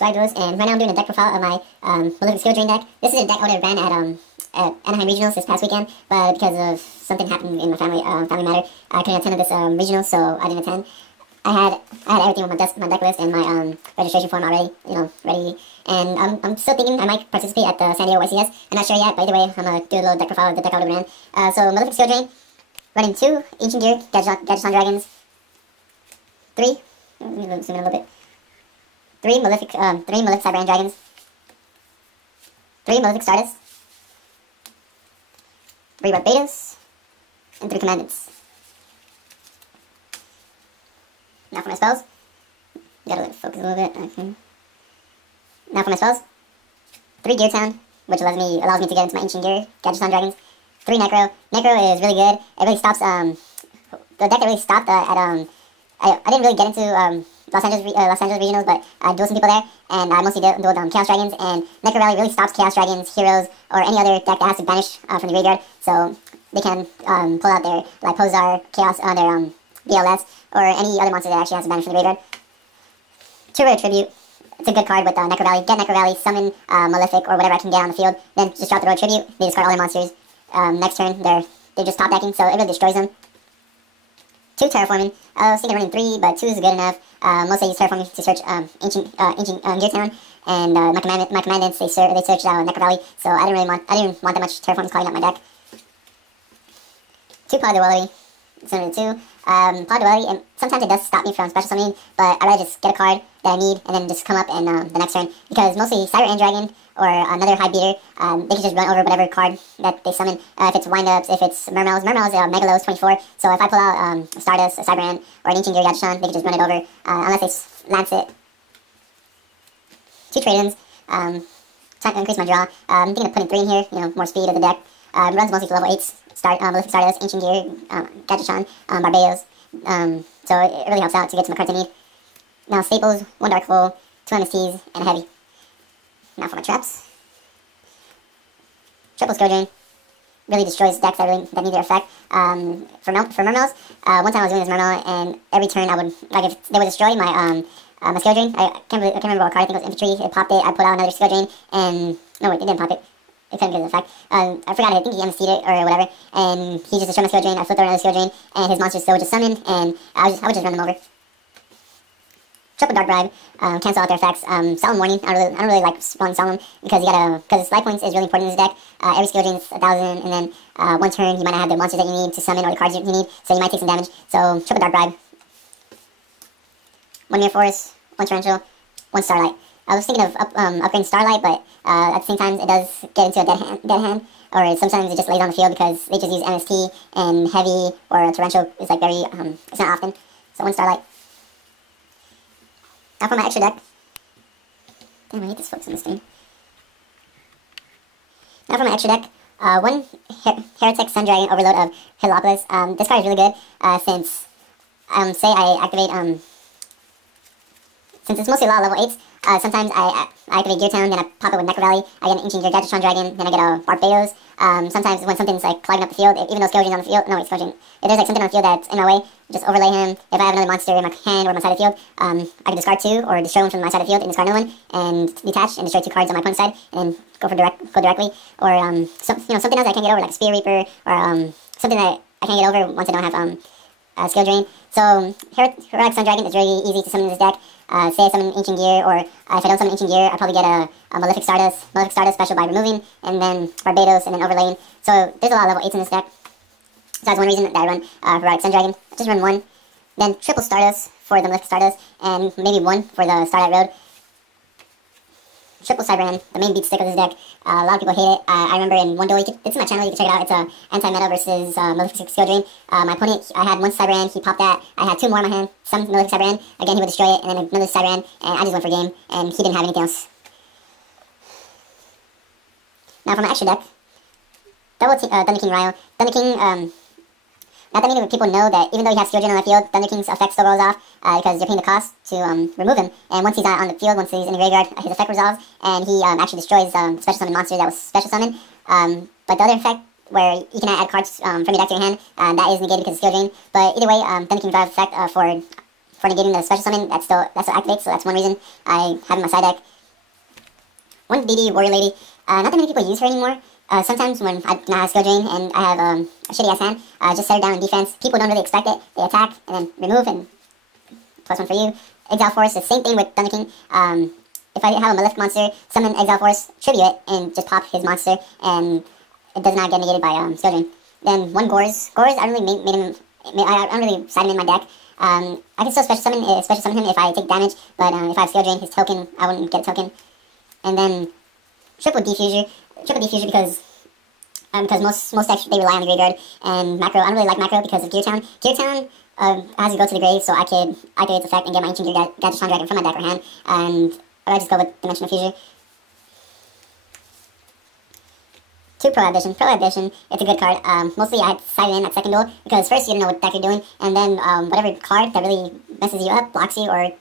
Yugiohswagduelist, and right now I'm doing a deck profile of my Malefic skill drain deck. This is a deck I would have ran at Anaheim regionals this past weekend, but because of something happened in my family matter, I couldn't attend this regional, so I didn't attend. I had everything with my deck list and my registration form already, ready. And I'm still thinking I might participate at the San Diego YCS. I'm not sure yet, but either way, I'm gonna do a little deck profile of the deck I would have ran. So Malefic skill drain, running 2 Ancient Gear Yugioh Dragons, 3. Let me zoom in a little bit. 3 Malefic Cyber Dragons, 3 Malefic Stardust, 3 Barbados, and 3 Commandants. Now for my spells. Gotta let it focus a little bit. Okay. Now for my spells. 3 Gear Town, which allows me to get into my Ancient Gear Yugioh Dragons. 3 Necro. Necro is really good. It really stops the deck that really stopped at I didn't really get into Los Angeles regionals, but I dueled some people there, and I mostly dueled Chaos Dragons, and Necro Rally really stops Chaos Dragons, Heroes, or any other deck that has to banish from the graveyard, so they can pull out their, like, Pozar, Chaos, their BLS, or any other monster that actually has to banish from the graveyard. 2 Rare Tribute. It's a good card with Necro Rally. Get Necro Rally, summon Malefic, or whatever I can get on the field, then just drop the Road Tribute. They discard all their monsters. Next turn, they're just top decking, so it really destroys them. 2 Terraforming. I was thinking running 3, but 2 is good enough. Mostly I use Terraforming to search Ancient Gear Town, and my commandants they search Necro Valley, so I didn't want that much Terraforming clogging up my deck. 2 Pod Duality. Similar to 2. Pod Duality, and sometimes it does stop me from special summoning, but I'd rather just get a card that I need and then just come up and the next turn, because mostly Cyber Dragon or another high beater, they can just run over whatever card that they summon. If it's windups, if it's Mermails, Megalos 24, so if I pull out Stardust, a Cyber or an Ancient Gear Yugioh, they can just run it over, unless they lance it. 2 trade-ins, trying to increase my draw. I'm thinking of putting 3 in here, more speed of the deck. Runs mostly to level 8s, Malefic Stardust, Ancient Gear, Yugioh, Barbados, so it really helps out to get to my cards I need. Now staples, 1 Dark Hole, 2 MSTs, and a heavy. Now for my traps. Triple Skill Drain. Really destroys decks that need their effect. For Mermails, one time I was doing this Mermail, and every turn I would, like, if they would destroy my my Skill Drain, I can't remember what card, I think it was Infantry, it popped it, I put out another Skill Drain, and, no wait, it didn't pop it. It couldn't get the effect. I forgot, I think he MST'd it or whatever, and he just destroyed my Skill Drain, I flipped over another Skill Drain, and his monsters still would just summon, and I would just run them over. Triple Dark Bribe, cancel out their effects. Solemn Warning, I don't really like spelling Solemn, because because life points is really important in this deck. Every skill drain is 1,000, and then one turn you might not have the monsters that you need to summon or the cards you need, so you might take some damage. So Triple Dark Bribe. 1 Mirror Force, 1 Torrential, 1 Starlight. I was thinking of upgrading Starlight, but at the same time it does get into a dead hand, or sometimes it just lays on the field because they just use MST, and Heavy or Torrential is like very, it's not often. So 1 Starlight. Now for my extra deck. Damn, I hate this focus on the screen. Now for my extra deck. 1 Heretic Sun Dragon Overload of Hilopolis. This card is really good, since, say I activate, since it's mostly a lot of level 8s, sometimes I activate Gear Town, then I pop it with Necro Valley, I get an Ancient Gear Yugioh Dragon, then I get a Barbados. Sometimes when something's like clogging up the field, even though Skill Drain's on the field, no wait, Skill Drain, if there's like something on the field that's in my way, just overlay him. If I have another monster in my hand or my side of the field, I can discard 2 or destroy one from my side of the field and discard another one, and detach and destroy 2 cards on my opponent's side, and then go directly. Or something else that I can't get over, like Spear Reaper, or something that I can't get over once I don't have Skill Drain. So Heroic Sun Dragon is really easy to summon in this deck. Say I summon Ancient Gear, or if I don't summon Ancient Gear, I'll probably get a Malefic Stardust special by removing, and then Barbados, and then overlaying. So there's a lot of level 8s in this deck. So that's one reason that I run Heroic Sun Dragon. Just run 1. Then triple Stardust for the Malefic Stardust, and maybe 1 for the Starlight Road. Triple Cyberhand, the main beat stick of this deck. A lot of people hate it. I remember in one duel, it's in my channel, you can check it out. It's a anti-meta versus Malefic Skill Drain. My opponent, I had 1 Cyberhand, he popped that. I had 2 more in my hand, some Malefic Cyberhand. Again, he would destroy it, and then another Cyberhand, and I just went for game, and he didn't have anything else. Now for my extra deck, double Thunder King Ryo. Thunder King, not that many people know that even though he has Skill Drain on the field, Thunder King's effect still rolls off, because you're paying the cost to remove him. And once he's on the field, once he's in the graveyard, his effect resolves, and he actually destroys special summon monster that was special summoned. But the other effect, where you can add cards from your deck to your hand, that is negated because of Skill Drain. But either way, Thunder King drives effect for for negating the special summon, that still activates, so that's one reason I have in my side deck. One DD Warrior Lady. Not that many people use her anymore. Sometimes when I have skill drain and I have a shitty ass hand, just set her down in defense. People don't really expect it. They attack and then remove and +1 for you. Exile Force, the same thing with Thunder King. If I have a Malefic monster, summon Exile Force, tribute it, and just pop his monster, and it does not get negated by skill drain. Then one Gores. Gores, I don't really I don't really side him in my deck. I can still special summon him if I take damage, but if I have skill drain, his token, I wouldn't get a token. And then triple diffuser because most decks they rely on the graveyard, and macro. I don't really like macro because of Gear Town. Gear Town has to go to the grave, so I could activate its effect and get my Ancient Gear Yugioh Dragon from my deck or hand, and I just go with Dimensional Fusion. 2 Prohibition. Prohibition, it's a good card. Mostly I side it in at second duel, because first you don't know what deck you're doing, and then whatever card that really messes you up, blocks you, or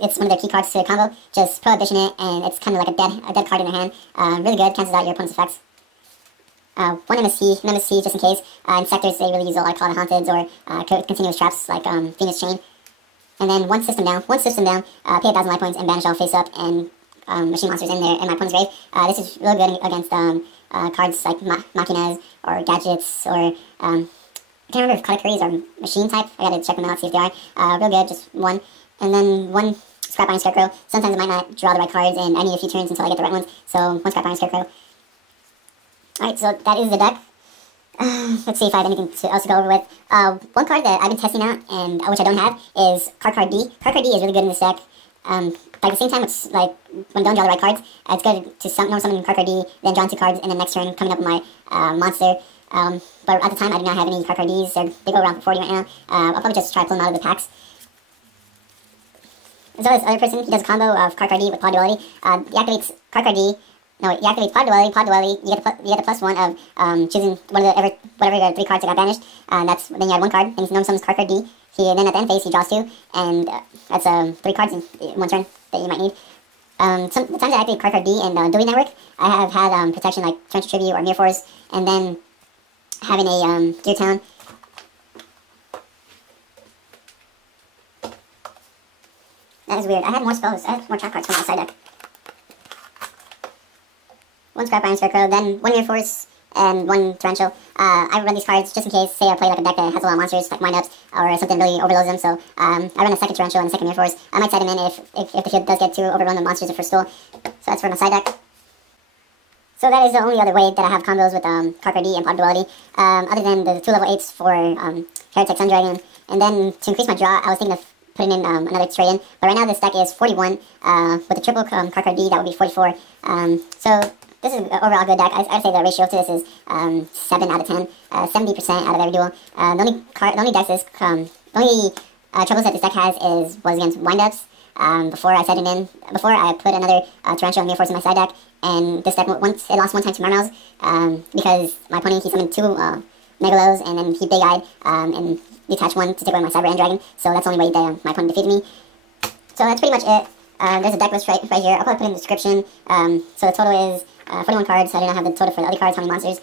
it's one of their key cards to the combo, just Prohibition it, and it's kind of like a dead card in your hand. Really good, cancels out your opponent's effects. One MSC just in case. In sectors, they really use a lot of Call of the Haunteds or continuous traps like Phoenix Chain. And then one system down, pay 1,000 life points and banish all face up and machine monsters in my opponent's grave. This is really good against cards like Machinas or Gadgets or I can't remember if Katakuri's are machine type. I gotta check them out, see if they are. Real good, just one. And then one Scrap Iron Scarecrow. Sometimes I might not draw the right cards, and I need a few turns until I get the right ones. So one Scrap Iron Scarecrow. Alright, so that is the deck. Let's see if I have anything else to go over with. One card that I've been testing out, and which I don't have, is Card D. Card D is really good in this deck. But at the same time, it's like, when I don't draw the right cards, it's good to normal summon Card D, then draw 2 cards, and then next turn coming up with my monster. But at the time, I do not have any Card Ds. They go around for 40 right now. I'll probably just try to pull them out of the packs. And so this other person, he does a combo of Card D with Pod Duality. He activates Card D. No, he activates Pod Duality. You get the +1 of choosing whatever your 3 cards that got banished. Then you add 1 card. Then he normal summons Card D. Then at the end phase he draws 2, and that's 3 cards in 1 turn that you might need. The times I activate Card D and Dually Network, I have had protection like Torrential Tribute or Mirror Force, and then having a Gear Town. That is weird. I had more spells. I had more trap cards from my side deck. 1 Scrap Iron Scarecrow, then 1 Mirror Force, and 1 Torrential. I run these cards just in case, say I play like a deck that has a lot of monsters, like windups, or something really overloads them, so I run a second Torrential and a second Mirror Force. I might side him in if the field does get to overrun the monsters for stool. So that's for my side deck. So that is the only other way that I have combos with Card D and Pod Duality, other than the 2 level 8s for Heretic Sun Dragon. And then to increase my draw, I was thinking of putting in another trade in, but right now this deck is 41, with a triple Card D, that would be 44. So this is an overall good deck. I'd say the ratio to this is 7 out of 10, 70% out of every duel. The only troubles that this deck was against windups. Before I set it in, before I put another Torrential and Mirror Force in my side deck, and this deck it lost 1 time to Marmals, because my opponent, he summoned 2 Megalos, and then he Big Eyed, and detached 1 to take away my Cyber End Dragon, so that's the only way that my opponent defeated me. So that's pretty much it. There's a deck list right here. I'll probably put it in the description. So the total is 41 cards. I do not have the total for the other cards, how many monsters.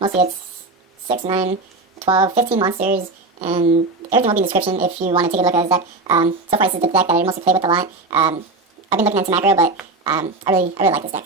Mostly it's 6, 9, 12, 15 monsters, and everything will be in the description if you want to take a look at this deck. So far this is the deck that I mostly play with a lot. I've been looking into macro, but I really like this deck.